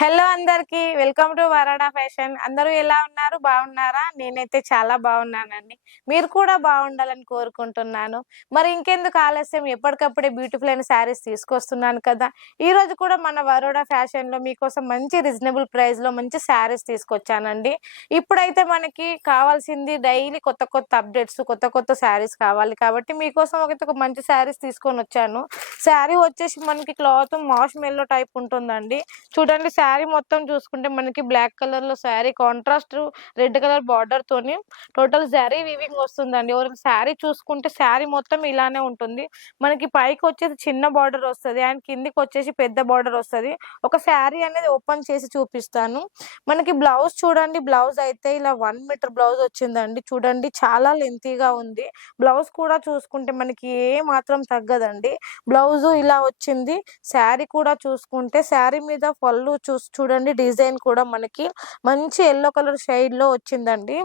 Hello అందరికి welcome to వరాడా fashion. అందరూ ఎలా ఉన్నారు? బాగున్నారా? నేనైతే చాలా బాగున్నానండి. మీరు కూడా బాగుండాలని కోరుకుంటున్నాను. మరి ఇంకెందుకు ఆలస్యం, ఎప్పటికప్పుడే బ్యూటిఫుల్ అయిన శారీస్ తీసుకొస్తున్నాను కదా. ఈ రోజు కూడా మన వరోడా ఫ్యాషన్ లో మీకోసం మంచి రీజనబుల్ ప్రైస్ లో మంచి శారీస్ తీసుకొచ్చానండి. ఇప్పుడైతే మనకి కావాల్సింది డైలీ కొత్త కొత్త అప్డేట్స్, కొత్త కొత్త శారీస్ కావాలి కాబట్టి మీకోసం ఒక మంచి శారీస్ తీసుకొని వచ్చాను. శారీ వచ్చేసి మనకి క్లాత్ మాష్ మెల్లో టైప్ ఉంటుందండి. చూడండి, శారీ మొత్తం చూసుకుంటే మనకి బ్లాక్ కలర్ లో sari contrast red colour border తోని టోటల్ శారీ వీవింగ్ వస్తుందండి. ఎవరికి శారీ చూసుకుంటే శారీ మొత్తం ఇలానే ఉంటుంది. మనకి పైకి వచ్చేసి చిన్న బార్డర్ వస్తుంది అండ్ కిందికి వచ్చేసి పెద్ద బార్డర్ వస్తుంది. ఒక శారీ అనేది ఓపెన్ చేసి చూపిస్తాను. మనకి బ్లౌజ్ చూడండి, బ్లౌజ్ అయితే ఇలా 1 మీటర్ బ్లౌజ్ వచ్చిందండి. చూడండి, చాలా లెంతీగా ఉంది. బ్లౌజ్ కూడా చూసుకుంటే మనకి ఏ మాత్రం తగ్గదండి. బ్లౌజ్ ఇలా వచ్చింది. శారీ కూడా చూసుకుంటే శారీ మీద పళ్ళు చూడండి, డిజైన్ కూడా మనకి మంచి ఎల్లో కలర్ షేడ్ లో వచ్చిందండి.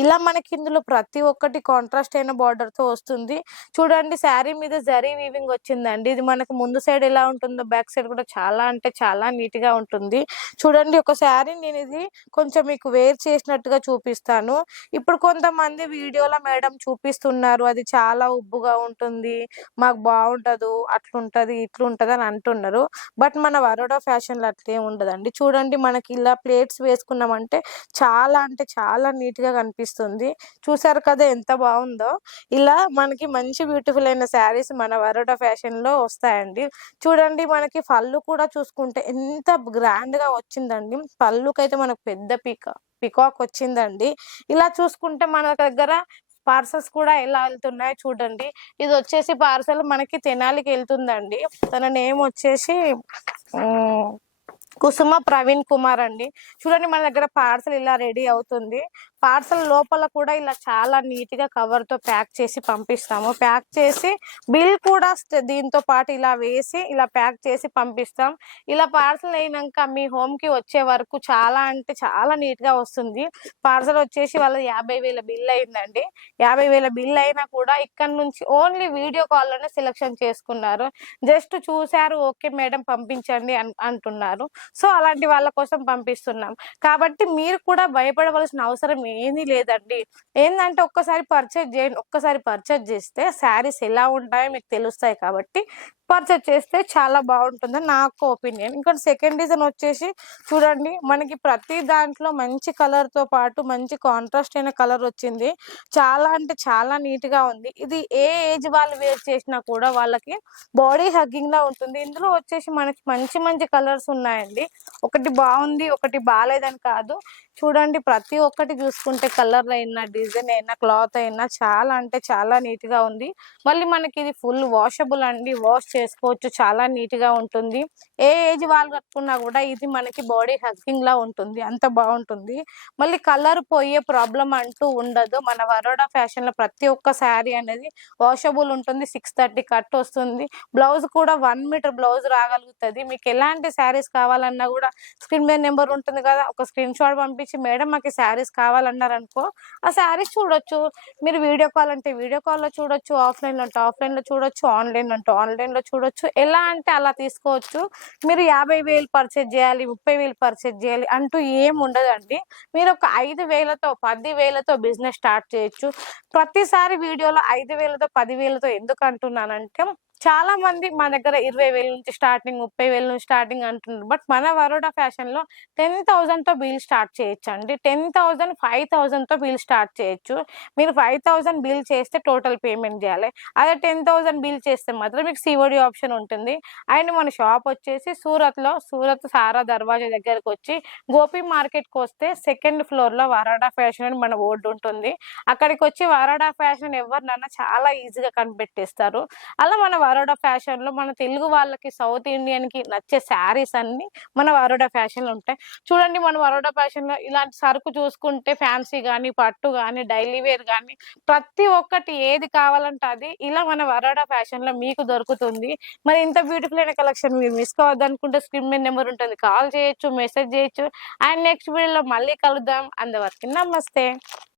ఇలా మనకి ఇందులో ప్రతి ఒక్కటి కాంట్రాస్ట్ అయిన బార్డర్ తో వస్తుంది. చూడండి, శారీ మీద జరీ వీవింగ్ వచ్చిందండి. ఇది మనకు ముందు సైడ్ ఎలా ఉంటుందో బ్యాక్ సైడ్ కూడా చాలా అంటే చాలా నీట్ గా ఉంటుంది. చూడండి, ఒక శారీ నేను ఇది కొంచెం మీకు వేర్ చేసినట్టుగా చూపిస్తాను. ఇప్పుడు కొంతమంది వీడియోలో మేడం చూపిస్తున్నారు అది చాలా ఉబ్బుగా ఉంటుంది, మాకు బాగుంటదు, అట్లుంటది ఇట్లుంటది అని అంటున్నారు. బట్ మన వరోడా ఫ్యాషన్ లో అట్లే ఉండదండి. చూడండి, మనకి ఇలా ప్లేట్స్ వేసుకున్నామంటే చాలా అంటే చాలా నీట్ గా కనిపిస్తుంది. చూసారు కదా ఎంత బాగుందో. ఇలా మనకి మంచి బ్యూటిఫుల్ అయిన శారీస్ మన వరోడా ఫ్యాషన్ లో వస్తాయండి. చూడండి, మనకి పళ్ళు కూడా చూసుకుంటే ఎంత గ్రాండ్ గా వచ్చిందండి. పళ్ళుకైతే మనకు పెద్ద పికాక్ వచ్చిందండి. ఇలా చూసుకుంటే మన దగ్గర పార్సల్స్ కూడా ఎలా వెళ్తున్నాయో చూడండి. ఇది వచ్చేసి పార్సల్ మనకి తెనాలికి వెళ్తుందండి. తన నేమ్ వచ్చేసి కుసుమ ప్రవీణ్ కుమార్ అండి. చూడండి, మన దగ్గర పార్సల్ ఇలా రెడీ అవుతుంది. పార్సల్ లోపల కూడా ఇలా చాలా నీట్ గా కవర్ తో ప్యాక్ చేసి పంపిస్తాము. ప్యాక్ చేసి బిల్ కూడా దీంతో పాటు ఇలా వేసి ఇలా ప్యాక్ చేసి పంపిస్తాం. ఇలా పార్సల్ అయినాక మీ హోమ్ కి వచ్చే వరకు చాలా అంటే చాలా నీట్ గా వస్తుంది. పార్సల్ వచ్చేసి వాళ్ళ 50,000 బిల్ అయిందండి. 50,000 బిల్ అయినా కూడా ఇక్కడ నుంచి ఓన్లీ వీడియో కాల్ లోనే సెలెక్షన్ చేసుకున్నారు. జస్ట్ చూసారు, ఓకే మేడం పంపించండి అంటున్నారు. సో అలాంటి వాళ్ళ కోసం పంపిస్తున్నాం. కాబట్టి మీరు కూడా భయపడవలసిన అవసరం ఏమీ లేదండి. ఏంటంటే ఒక్కసారి పర్చేజ్ చేయండి. ఒక్కసారి పర్చేజ్ చేస్తే శారీస్ ఎలా ఉంటాయో మీకు తెలుస్తాయి. కాబట్టి పర్చేజ్ చేస్తే చాలా బాగుంటుందని నాకు ఒపీనియన్. ఇంకోటి సెకండ్ రీజన్ వచ్చేసి చూడండి, మనకి ప్రతి దాంట్లో మంచి కలర్ తో పాటు మంచి కాంట్రాస్ట్ అయిన కలర్ వచ్చింది. చాలా అంటే చాలా నీట్ గా ఉంది. ఇది ఏ ఏజ్ వాళ్ళు వేర్ చేసినా కూడా వాళ్ళకి బాడీ హగ్గింగ్ లా ఉంటుంది. ఇందులో వచ్చేసి మనకి మంచి మంచి కలర్స్ ఉన్నాయండి. ఒకటి బాగుంది, ఒకటి బాగాలేదని కాదు. చూడండి, ప్రతి ఒక్కటి చూసుకుంటే కలర్ అయినా, డిజైన్ అయినా, క్లాత్ అయినా చాలా అంటే చాలా నీట్ గా ఉంది. మళ్ళీ మనకి ఇది ఫుల్ వాషబుల్ అండి. వాష్ చేసుకోవచ్చు, చాలా నీట్ గా ఉంటుంది. ఏ ఏజ్ వాళ్ళు కట్టుకున్నా కూడా ఇది మనకి బాడీ హగ్గింగ్ లా ఉంటుంది. అంత బాగుంటుంది. మళ్ళీ కలర్ పోయే ప్రాబ్లం అంటూ ఉండదు. మన వరోడా ఫ్యాషన్ లో ప్రతి ఒక్క శారీ అనేది వాషబుల్ ఉంటుంది. 630 కట్ వస్తుంది. బ్లౌజ్ కూడా 1 మీటర్ బ్లౌజ్ రాగలుగుతుంది. మీకు ఎలాంటి శారీస్ కావాలన్నా కూడా స్క్రీన్ మీద నెంబర్ ఉంటుంది కదా, ఒక స్క్రీన్ షాట్ పంపించి మేడం మాకు శారీస్ కావాలన్నారనుకో ఆ శారీస్ చూడొచ్చు. మీరు వీడియో కాల్ అంటే వీడియో కాల్ లో చూడొచ్చు, ఆఫ్లైన్ లో అంటే ఆఫ్లైన్ లో చూడొచ్చు, ఆన్లైన్ అంటే ఆన్లైన్ లో చూడొచ్చు. ఎలా అంటే అలా తీసుకోవచ్చు. మీరు 50,000 పర్చేజ్ చేయాలి, 30,000 పర్చేజ్ చేయాలి అంటూ ఏం ఉండదండి. మీరు ఒక 5,000తో 10,000తో బిజినెస్ స్టార్ట్ చేయొచ్చు. ప్రతిసారి వీడియోలో 5,000తో 10,000తో ఎందుకు అంటున్నానంటే చాలా మంది మా దగ్గర 20,000 నుంచి స్టార్టింగ్, 30,000 నుంచి స్టార్టింగ్ అంటున్నారు. బట్ మన వరోడా ఫ్యాషన్ లో 10,000తో బిల్ స్టార్ట్ చేయొచ్చు అండి. 10,000 5,000తో బిల్ స్టార్ట్ చేయొచ్చు. మీరు 5,000 బిల్ చేస్తే టోటల్ పేమెంట్ చేయాలి. అదే 10,000 బిల్ చేస్తే మాత్రం మీకు సిఓడి ఆప్షన్ ఉంటుంది. అండ్ మన షాప్ వచ్చేసి సూరత్ సారా దర్వాజా దగ్గరకు వచ్చి గోపి మార్కెట్ కి వస్తే సెకండ్ ఫ్లోర్ లో వరాడా ఫ్యాషన్ అని మన బోర్డు ఉంటుంది. అక్కడికి వచ్చి వరాడా ఫ్యాషన్ ఎవరినన్నా చాలా ఈజీగా కనిపెట్టేస్తారు. అలా మన వరోడా ఫ్యాషన్ లో మన తెలుగు వాళ్ళకి, సౌత్ ఇండియన్ కి నచ్చే శారీస్ అన్ని మన వరోడా ఫ్యాషన్ లో ఉంటాయి. చూడండి, మన వరోడా ఫ్యాషన్ లో ఇలాంటి సరుకు చూసుకుంటే ఫ్యాన్సీ గానీ, పట్టు గానీ, డైలీ వేర్ గానీ ప్రతి ఒక్కటి ఏది కావాలంటే అది ఇలా మన వరోడా ఫ్యాషన్ లో మీకు దొరుకుతుంది. మరి ఇంత బ్యూటిఫుల్ అయిన కలెక్షన్ మీరు మిస్ కావద్దు అనుకుంటే స్క్రీన్ మీద నెంబర్ ఉంటుంది, కాల్ చేయొచ్చు, మెసేజ్ చేయొచ్చు. అండ్ నెక్స్ట్ వీడియోలో మళ్ళీ కలుద్దాం. అంతవరకు నమస్తే.